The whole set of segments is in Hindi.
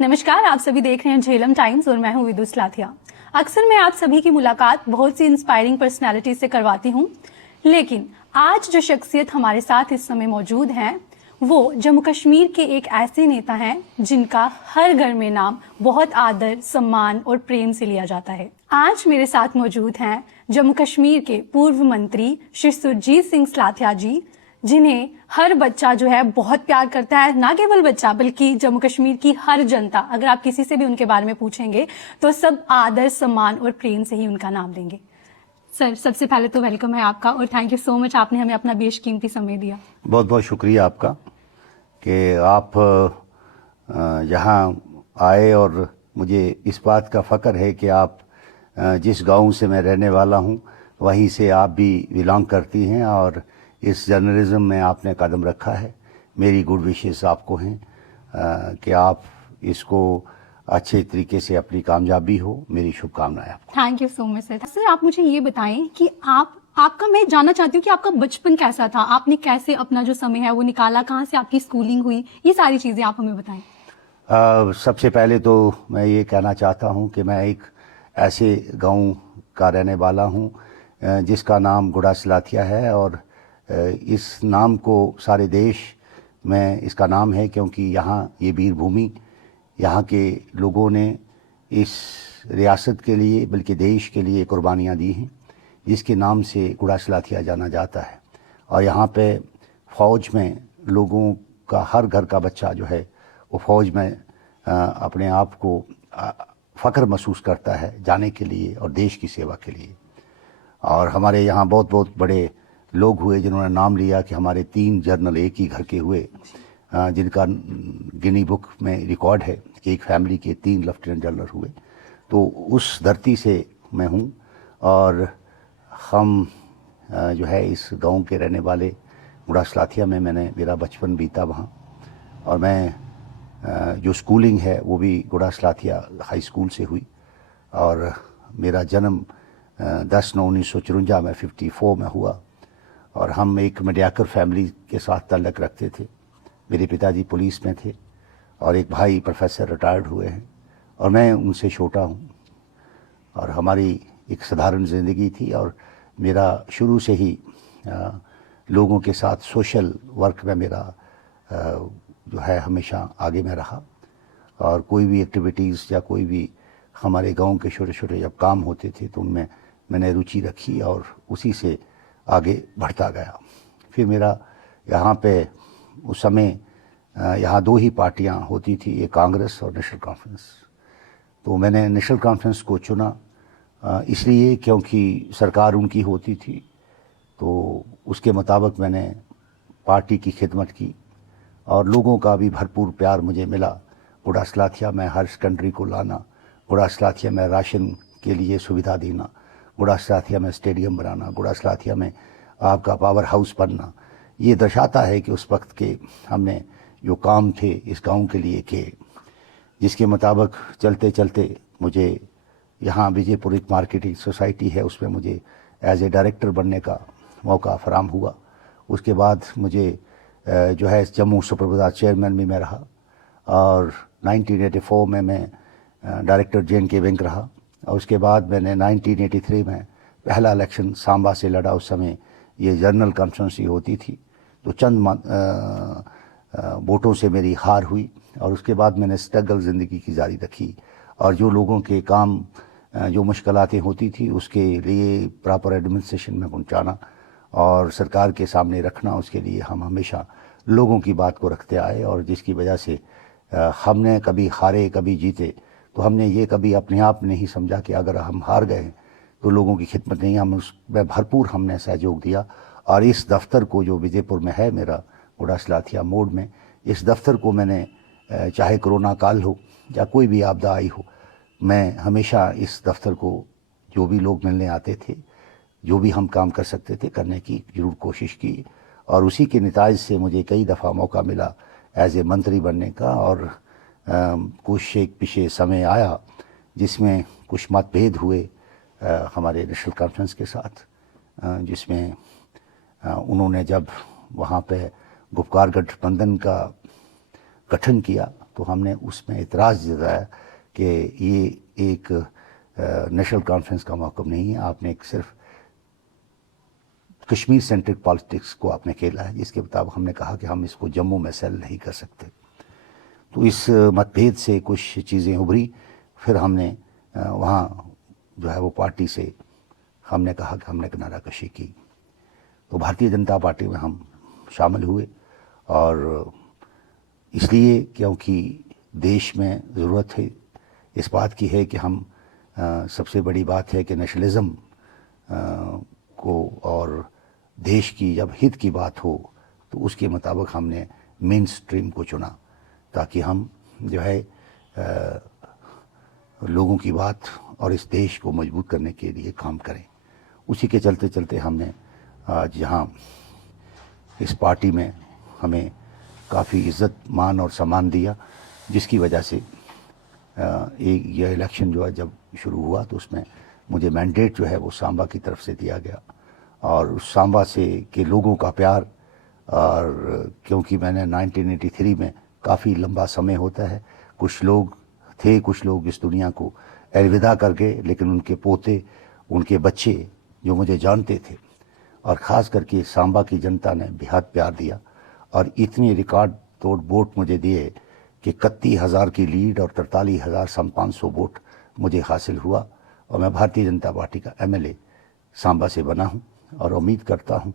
नमस्कार, आप सभी देख रहे हैं झेलम टाइम्स और मैं हूं विदुष लाथिया। अक्सर मैं आप सभी की मुलाकात बहुत सी इंस्पायरिंग पर्सनालिटी से करवाती हूं, लेकिन आज जो शख्सियत हमारे साथ इस समय मौजूद हैं वो जम्मू कश्मीर के एक ऐसे नेता हैं जिनका हर घर में नाम बहुत आदर, सम्मान और प्रेम से लिया जाता है। आज मेरे साथ मौजूद हैं जम्मू कश्मीर के पूर्व मंत्री श्री सुरजीत सिंह सलाथिया जी, जिन्हें हर बच्चा जो है बहुत प्यार करता है। ना केवल बच्चा बल्कि जम्मू कश्मीर की हर जनता, अगर आप किसी से भी उनके बारे में पूछेंगे तो सब आदर, सम्मान और प्रेम से ही उनका नाम लेंगे। सर, सबसे पहले तो वेलकम है आपका और थैंक यू सो मच, आपने हमें अपना बेशकीमती समय दिया। बहुत बहुत शुक्रिया आपका कि आप यहाँ आए, और मुझे इस बात का फ़ख्र है कि आप जिस गांव से मैं रहने वाला हूँ वहीं से आप भी बिलोंग करती हैं और इस जर्नलिज्म में आपने कदम रखा है। मेरी गुड विशेस आपको हैं कि आप इसको अच्छे तरीके से अपनी कामयाबी हो। मेरी शुभकामनाएं आपको। Thank you so much sir. Sir, आप मुझे ये बताएं कि आपका मैं जानना चाहती हूँ कि आपका बचपन कैसा था, आपने कैसे अपना जो समय है वो निकाला, कहाँ से आपकी स्कूलिंग हुई, ये सारी चीजें आप हमें बताएं। सबसे पहले तो मैं ये कहना चाहता हूँ कि मैं एक ऐसे गांव का रहने वाला हूँ जिसका नाम गुड़ा सलाथिया है, और इस नाम को सारे देश में इसका नाम है क्योंकि यहाँ ये वीर भूमि, यहाँ के लोगों ने इस रियासत के लिए बल्कि देश के लिए कुर्बानियाँ दी हैं, जिसके नाम से गुड़ा सलाथिया जाना जाता है। और यहाँ पे फ़ौज में लोगों का हर घर का बच्चा जो है वो फ़ौज में अपने आप को फ़ख्र महसूस करता है जाने के लिए और देश की सेवा के लिए। और हमारे यहाँ बहुत बहुत बड़े लोग हुए जिन्होंने नाम लिया कि हमारे 3 जनरल एक ही घर के हुए, जिनका गिनी बुक में रिकॉर्ड है कि एक फैमिली के 3 लेफ्टिनेंट जनरल हुए। तो उस धरती से मैं हूँ और हम जो है इस गांव के रहने वाले गुड़ा सलाथिया में मैंने मेरा बचपन बीता वहाँ। और मैं जो स्कूलिंग है वो भी गुड़ा सलाथिया हाई स्कूल से हुई, और मेरा जन्म 10/9/1954 में 54 में हुआ। और हम एक मीडियाकर फैमिली के साथ ताल्लुक़ रखते थे। मेरे पिताजी पुलिस में थे और एक भाई प्रोफेसर रिटायर्ड हुए हैं और मैं उनसे छोटा हूँ। और हमारी एक साधारण ज़िंदगी थी और मेरा शुरू से ही लोगों के साथ सोशल वर्क में मेरा जो है हमेशा आगे में रहा। और कोई भी एक्टिविटीज़ या कोई भी हमारे गांव के छोटे छोटे जब काम होते थे तो उनमें मैंने रुचि रखी और उसी से आगे बढ़ता गया। फिर मेरा यहाँ पे उस समय यहाँ 2 ही पार्टियाँ होती थी, एक कांग्रेस और नेशनल कॉन्फ्रेंस। तो मैंने नेशनल कॉन्फ्रेंस को चुना इसलिए क्योंकि सरकार उनकी होती थी, तो उसके मुताबिक मैंने पार्टी की खिदमत की और लोगों का भी भरपूर प्यार मुझे मिला। गुड़ा सलाथिया में हर कंट्री को लाना, गुड़ा सलाथिया में राशन के लिए सुविधा देना, गुड़ा सलाथिया में स्टेडियम बनाना, गुड़ा सलाथिया में आपका पावर हाउस बनना, ये दर्शाता है कि उस वक्त के हमने जो काम थे इस गांव के लिए किए, जिसके मुताबिक चलते चलते मुझे यहाँ विजयपुर एक मार्केटिंग सोसाइटी है, उसमें मुझे एज ए डायरेक्टर बनने का मौका फराम हुआ। उसके बाद मुझे जो है जम्मू सुपरबाजार चेयरमैन भी मैं रहा और 1984 में मैं डायरेक्टर JNK बैंक रहा। और उसके बाद मैंने 1983 में पहला इलेक्शन सांबा से लड़ा। उस समय ये जनरल कॉन्फ्रेंसी होती थी, तो चंद वोटों से मेरी हार हुई। और उसके बाद मैंने स्ट्रगल ज़िंदगी की जारी रखी और जो लोगों के काम जो मुश्किलातें होती थी उसके लिए प्रॉपर एडमिनिस्ट्रेशन में पहुंचाना और सरकार के सामने रखना, उसके लिए हम हमेशा लोगों की बात को रखते आए। और जिसकी वजह से हमने कभी हारे कभी जीते, तो हमने ये कभी अपने आप नहीं समझा कि अगर हम हार गए तो लोगों की खिदमत नहीं, हम उसमें भरपूर हमने सहयोग दिया। और इस दफ्तर को जो विजयपुर में है मेरा गुड़ा सलाथिया मोड़ में, इस दफ्तर को मैंने चाहे कोरोना काल हो या कोई भी आपदा आई हो, मैं हमेशा इस दफ्तर को जो भी लोग मिलने आते थे, जो भी हम काम कर सकते थे करने की ज़रूर कोशिश की। और उसी के नतीजे से मुझे कई दफ़ा मौका मिला एज ए मंत्री बनने का। और कुछ एक पीछे समय आया जिसमें कुछ मतभेद हुए हमारे नेशनल कॉन्फ्रेंस के साथ, जिसमें उन्होंने जब वहाँ पे गुप्कार गठबंधन का गठन किया तो हमने उसमें इतराज़ जताया कि ये एक नेशनल कॉन्फ्रेंस का मौक़िफ़ नहीं है, आपने एक सिर्फ कश्मीर सेंट्रिक पॉलिटिक्स को आपने खेला है, जिसके मुताबिक हमने कहा कि हम इसको जम्मू में सेल नहीं कर सकते। तो इस मतभेद से कुछ चीज़ें उभरी, फिर हमने वहाँ जो है वो पार्टी से हमने कहा कि हमने किनारा कशी की। तो भारतीय जनता पार्टी में हम शामिल हुए, और इसलिए क्योंकि देश में ज़रूरत है इस बात की है कि हम सबसे बड़ी बात है कि नेशनलिज़म को और देश की जब हित की बात हो तो उसके मुताबिक हमने मेन स्ट्रीम को चुना, ताकि हम जो है लोगों की बात और इस देश को मजबूत करने के लिए काम करें। उसी के चलते चलते हमने आज यहाँ इस पार्टी में हमें काफ़ी इज़्ज़त मान और सम्मान दिया, जिसकी वजह से एक यह इलेक्शन जो है जब शुरू हुआ तो उसमें मुझे मैंडेट जो है वो सांबा की तरफ से दिया गया, और उस सांबा से के लोगों का प्यार, और क्योंकि मैंने 1983 में काफ़ी लंबा समय होता है, कुछ लोग इस दुनिया को अलविदा कर गए, लेकिन उनके पोते, उनके बच्चे जो मुझे जानते थे, और ख़ास करके सांबा की जनता ने बेहद प्यार दिया, और इतनी रिकॉर्ड तोड़ वोट मुझे दिए कि 31,000 की लीड और 43,500 वोट मुझे हासिल हुआ, और मैं भारतीय जनता पार्टी का MLA सांबा से बना हूं, और उम्मीद करता हूं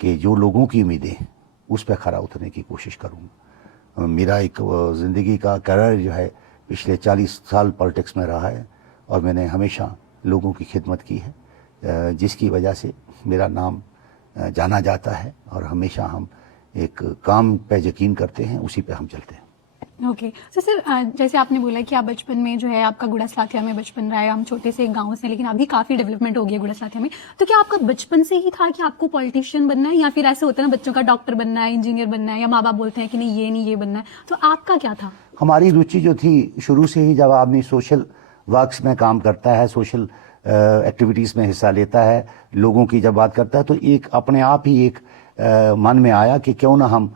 कि जो लोगों की उम्मीदें उस पर खरा उतरने की कोशिश करूँगा। मेरा एक ज़िंदगी का करियर जो है पिछले 40 साल पॉलिटिक्स में रहा है, और मैंने हमेशा लोगों की खिदमत की है, जिसकी वजह से मेरा नाम जाना जाता है, और हमेशा हम एक काम पे यकीन करते हैं, उसी पे हम चलते हैं। ओके सर, जैसे आपने बोला कि आप बचपन में जो है आपका गुड़ा सलाथिया में बचपन रहा है, हम छोटे से एक गांव से, लेकिन अभी काफ़ी डेवलपमेंट हो गई है गुड़ा सलाथिया में, तो क्या आपका बचपन से ही था कि आपको पॉलिटिशियन बनना है, या फिर ऐसे होता है ना बच्चों का डॉक्टर बनना है, इंजीनियर बनना है, या माँ बाप बोलते हैं कि नहीं ये बनना है, तो आपका क्या था? हमारी रुचि जो थी शुरू से ही, जब आदमी सोशल वर्क्स में काम करता है, सोशल एक्टिविटीज़ में हिस्सा लेता है, लोगों की जब बात करता है, तो एक अपने आप ही एक मन में आया कि क्यों ना हम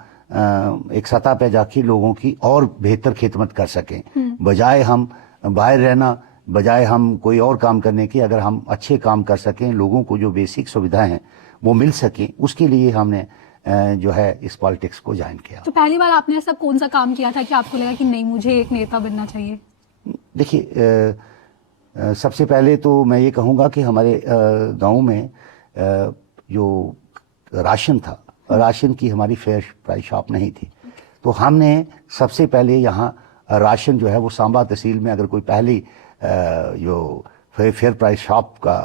एक सतह पे जाके लोगों की और बेहतर खिदमत कर सकें, बजाय हम बाहर रहना, बजाय हम कोई और काम करने के, अगर हम अच्छे काम कर सकें, लोगों को जो बेसिक सुविधाएं हैं वो मिल सकें, उसके लिए हमने जो है इस पॉलिटिक्स को ज्वाइन किया। तो पहली बार आपने ऐसा कौन सा काम किया था कि आपको लगा कि नहीं मुझे एक नेता बनना चाहिए? देखिए, सबसे पहले तो मैं ये कहूँगा कि हमारे गांव में जो राशन था, राशन की हमारी फेयर प्राइस शॉप नहीं थी, तो हमने सबसे पहले यहाँ राशन जो है वो सांबा तहसील में अगर कोई पहली जो फेयर प्राइस शॉप का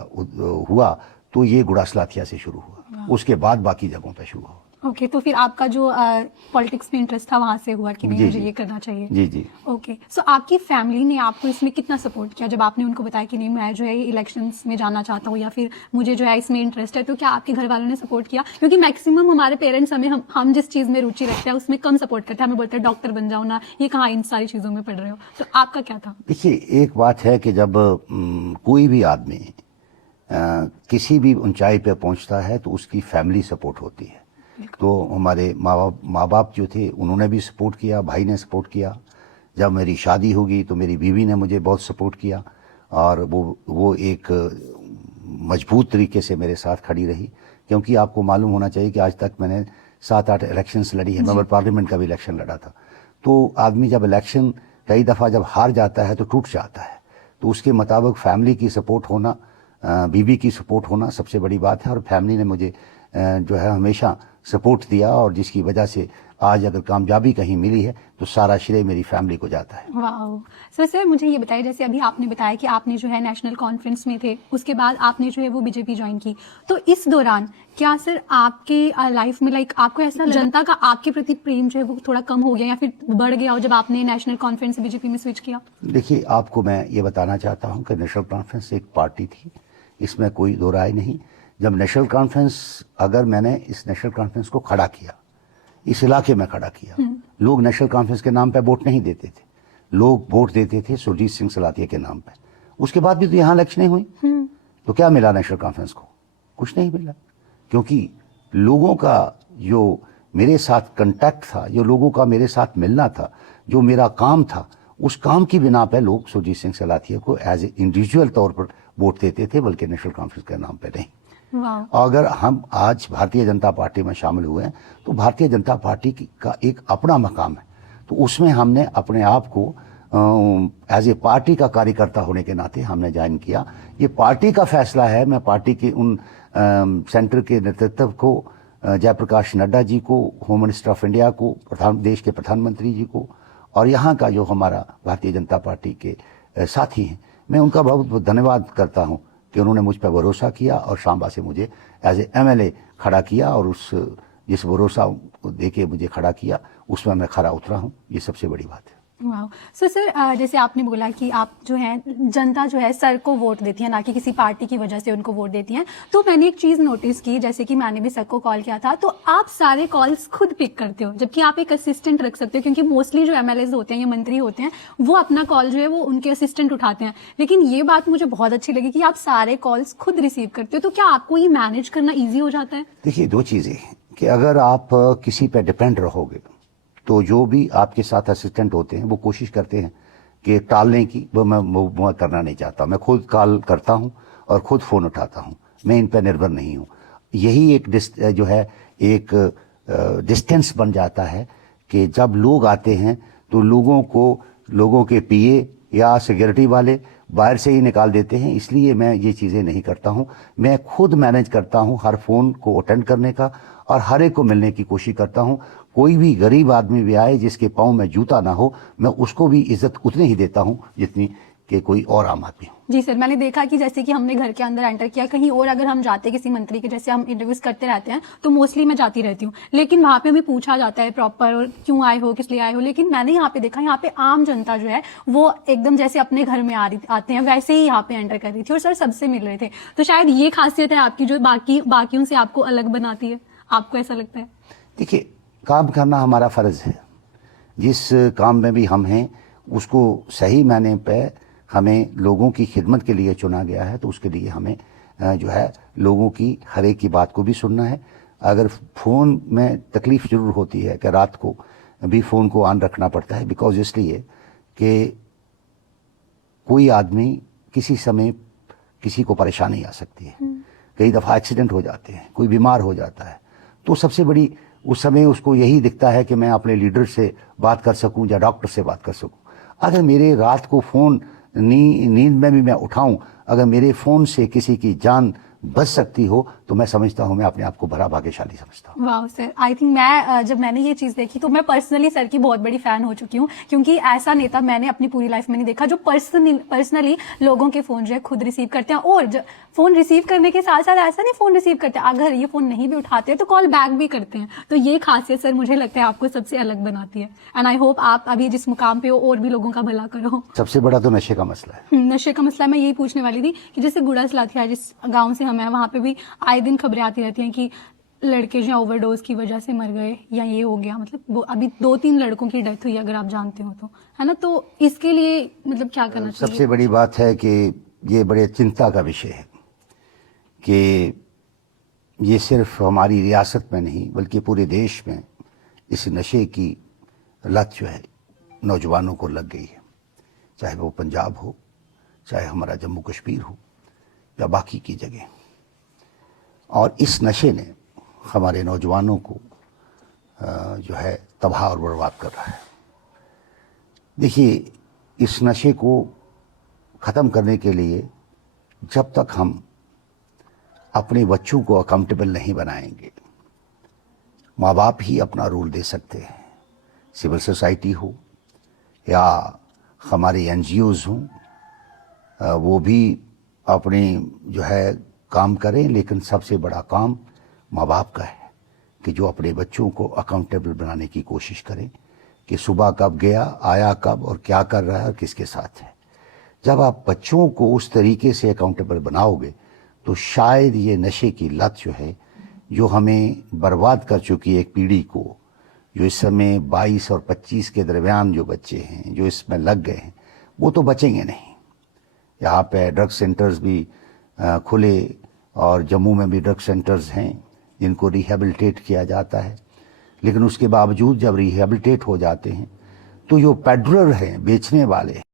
हुआ तो ये गुड़ा सलाथिया से शुरू हुआ, उसके बाद बाकी जगहों पे शुरू हुआ। ओके, तो फिर आपका जो पॉलिटिक्स में इंटरेस्ट था वहां से हुआ कि नहीं मुझे ये करना चाहिए? जी जी। ओके, सो आपकी फैमिली ने आपको इसमें कितना सपोर्ट किया जब आपने उनको बताया कि नहीं मैं जो है इलेक्शंस में जाना चाहता हूँ, या फिर मुझे जो है इसमें इंटरेस्ट है, तो क्या आपके घर वालों ने सपोर्ट किया? क्योंकि मैक्सिमम हमारे पेरेंट्स हमें हम जिस चीज़ में रुचि रखते हैं उसमें कम सपोर्ट करते हैं, हमें बोलते हैं डॉक्टर बन जाओ ना, ये कहाँ इन सारी चीज़ों में पढ़ रहे हो, तो आपका क्या था? देखिए, एक बात है कि जब कोई भी आदमी किसी भी ऊंचाई पे पहुंचता है तो उसकी फैमिली सपोर्ट होती है। तो हमारे माँ बाप जो थे उन्होंने भी सपोर्ट किया, भाई ने सपोर्ट किया। जब मेरी शादी होगी तो मेरी बीवी ने मुझे बहुत सपोर्ट किया, और वो एक मजबूत तरीके से मेरे साथ खड़ी रही, क्योंकि आपको मालूम होना चाहिए कि आज तक मैंने 7-8 इलेक्शंस लड़ी है, मेंबर पार्लियामेंट का भी इलेक्शन लड़ा था। तो आदमी जब इलेक्शन कई दफ़ा जब हार जाता है तो टूट जाता है, तो उसके मुताबिक फैमिली की सपोर्ट होना, बीवी की सपोर्ट होना सबसे बड़ी बात है, और फैमिली ने मुझे जो है हमेशा सपोर्ट दिया, और जिसकी वजह से आज अगर कामयाबी कहीं मिली है तो सारा श्रेय मेरी फैमिली को जाता है। वाह सर, मुझे ये बताइए, जैसे अभी आपने बताया कि आपने जो है नेशनल कॉन्फ्रेंस में थे, उसके बाद आपने जो है वो बीजेपी ज्वाइन की, तो इस दौरान क्या सर आपके लाइफ में आपको ऐसा जनता का आपके प्रति प्रेम जो है वो थोड़ा कम हो गया या फिर बढ़ गया, और जब आपने नेशनल कॉन्फ्रेंस से बीजेपी में स्विच किया? देखिए, आपको मैं ये बताना चाहता हूँ कि नेशनल कॉन्फ्रेंस एक पार्टी थी, इसमें कोई दो राय नहीं। जब नेशनल कॉन्फ्रेंस, अगर मैंने इस नेशनल कॉन्फ्रेंस को खड़ा किया, इस इलाके में खड़ा किया, लोग नेशनल कॉन्फ्रेंस के नाम पे वोट नहीं देते थे, लोग वोट देते थे सुरजीत सिंह सलाथिया के नाम पे। उसके बाद भी तो यहाँ इलेक्शनें हुई, तो क्या मिला नेशनल कॉन्फ्रेंस को? कुछ नहीं मिला, क्योंकि लोगों का जो मेरे साथ कांटेक्ट था, जो लोगों का मेरे साथ मिलना था, जो मेरा काम था, उस काम की बिना पे लोग सुरजीत सिंह सलाथिया को एज ए इंडिविजुअल तौर पर वोट देते थे, बल्कि नेशनल कॉन्फ्रेंस के नाम पे नहीं। अगर हम आज भारतीय जनता पार्टी में शामिल हुए हैं तो भारतीय जनता पार्टी का एक अपना मकाम है, तो उसमें हमने अपने आप को एज ए पार्टी का कार्यकर्ता होने के नाते हमने ज्वाइन किया। ये पार्टी का फैसला है। मैं पार्टी के उन सेंटर के नेतृत्व को, जयप्रकाश नड्डा जी को, होम मिनिस्टर ऑफ इंडिया को, देश के प्रधानमंत्री जी को, और यहाँ का जो हमारा भारतीय जनता पार्टी के साथी हैं, मैं उनका बहुत बहुत धन्यवाद करता हूँ कि उन्होंने मुझ पर भरोसा किया और सांबा से मुझे एज ए MLA खड़ा किया, और उस जिस भरोसा देके मुझे खड़ा किया उसमें मैं खरा उतरा हूँ। ये सबसे बड़ी बात है। वाह। सो सर, जैसे आपने बोला कि आप जो है, जनता जो है सर को वोट देती है, ना कि किसी पार्टी की वजह से उनको वोट देती है। तो मैंने एक चीज नोटिस की, जैसे कि मैंने भी सर को कॉल किया था, तो आप सारे कॉल्स खुद पिक करते हो, जबकि आप एक असिस्टेंट रख सकते हो, क्योंकि मोस्टली जो MLAs होते हैं या मंत्री होते हैं वो अपना कॉल जो है वो उनके असिस्टेंट उठाते हैं। लेकिन ये बात मुझे बहुत अच्छी लगी कि आप सारे कॉल्स खुद रिसीव करते हो। तो क्या आपको ये मैनेज करना ईजी हो जाता है? देखिए, दो चीजें कि अगर आप किसी पे डिपेंड रहोगे तो जो भी आपके साथ असिस्टेंट होते हैं वो कोशिश करते हैं कि टालने की, वो मैं करना नहीं चाहता। मैं खुद कॉल करता हूं और खुद फोन उठाता हूं, मैं इन पर निर्भर नहीं हूं। यही एक जो है एक डिस्टेंस बन जाता है कि जब लोग आते हैं तो लोगों के PA या सिक्योरिटी वाले बाहर से ही निकाल देते हैं, इसलिए मैं ये चीज़ें नहीं करता हूं। मैं खुद मैनेज करता हूं हर फोन को अटेंड करने का, और हर एक को मिलने की कोशिश करता हूं। कोई भी गरीब आदमी भी आए जिसके पाँव में जूता ना हो, मैं उसको भी इज्जत उतनी ही देता हूं जितनी कि कोई और आम आदमी हो। जी सर, मैंने देखा कि जैसे कि हमने घर के अंदर एंटर किया, कहीं और अगर हम जाते किसी मंत्री के, जैसे हम इंटरव्यूज करते रहते हैं तो मोस्टली मैं जाती रहती हूँ, लेकिन वहां पे हमें पूछा जाता है प्रॉपर, और क्यों आए हो, किस लिए आए हो। लेकिन मैंने यहाँ पे देखा, यहाँ पे आम जनता जो है वो एकदम जैसे अपने घर में आते हैं वैसे ही यहाँ पे एंटर कर रही थी, और सर सबसे मिल रहे थे। तो शायद ये खासियत है आपकी जो बाकियों से आपको अलग बनाती है, आपको ऐसा लगता है? देखिए, काम करना हमारा फर्ज है। जिस काम में भी हम हैं उसको सही मायने पे हमें लोगों की खिदमत के लिए चुना गया है, तो उसके लिए हमें जो है लोगों की हर एक की बात को भी सुनना है। अगर फ़ोन में तकलीफ़ ज़रूर होती है कि रात को भी फ़ोन को ऑन रखना पड़ता है, बिकॉज इसलिए कि कोई आदमी किसी समय किसी को परेशानी आ सकती है। कई दफ़ा एक्सीडेंट हो जाते हैं, कोई बीमार हो जाता है, तो सबसे बड़ी उस समय उसको यही दिखता है कि मैं अपने लीडर से बात कर सकूं या डॉक्टर से बात कर सकूं। अगर मेरे रात को फ़ोन नींद में भी मैं उठाऊं, अगर मेरे फ़ोन से किसी की जान बच सकती हो तो मैं समझता हूं, मैं अपने आप को बड़ा भाग्यशाली समझता हूं। वाह सर, आई थिंक मैं जब मैंने ये चीज देखी तो मैं पर्सनली सर की बहुत बड़ी फैन हो चुकी हूँ, क्योंकि ऐसा नेता मैंने अपनी पूरी लाइफ में नहीं देखा जो पर्सनली लोगों के फोन जो है खुद रिसीव करते हैं, और फोन रिसीव करने के साथ साथ ऐसा नहीं फोन रिसीव करते, अगर ये फोन नहीं भी उठाते तो कॉल बैक भी करते हैं। तो ये खासियत सर मुझे लगता है आपको सबसे अलग बनाती है, एंड आई होप आप अभी जिस मुकाम पे हो और भी लोगों का भला करो। सबसे बड़ा तो नशे का मसला है। नशे का मसला, मैं यही पूछने वाली थी कि जैसे गुड़ा सलाथिया जिस गांव से हम हैं, वहां पे भी आए दिन खबरें आती रहती हैं कि लड़के जो ओवरडोज की वजह से मर गए या ये हो गया, मतलब अभी 2-3 लड़कों की डेथ हुई, अगर आप जानते हो तो, है ना? तो इसके लिए मतलब क्या करना चाहिए? सबसे बड़ी बात है कि ये बड़े चिंता का विषय है कि ये सिर्फ हमारी रियासत में नहीं बल्कि पूरे देश में इस नशे की लत जो है नौजवानों को लग गई है, चाहे वो पंजाब हो, चाहे हमारा जम्मू कश्मीर हो या बाकी की जगह। और इस नशे ने हमारे नौजवानों को जो है तबाह और बर्बाद कर रहा है। देखिए, इस नशे को ख़त्म करने के लिए जब तक हम अपने बच्चों को अकाउंटेबल नहीं बनाएंगे, माँ बाप ही अपना रोल दे सकते हैं, सिविल सोसाइटी हो या हमारे NGOs हों, वो भी अपने जो है काम करें, लेकिन सबसे बड़ा काम माँ बाप का है कि जो अपने बच्चों को अकाउंटेबल बनाने की कोशिश करें कि सुबह कब गया, आया कब और क्या कर रहा है और किसके साथ है। जब आप बच्चों को उस तरीके से अकाउंटेबल बनाओगे तो शायद ये नशे की लत जो है, जो हमें बर्बाद कर चुकी है एक पीढ़ी को, जो इस समय 22 और 25 के दरमियान जो बच्चे हैं जो इसमें लग गए हैं, वो तो बचेंगे नहीं। यहाँ पे ड्रग सेंटर्स भी खुले और जम्मू में भी ड्रग सेंटर्स हैं जिनको रिहेबिलिटेट किया जाता है, लेकिन उसके बावजूद जब रिहेबिलिटेट हो जाते हैं तो जो पेडलर हैं, बेचने वाले,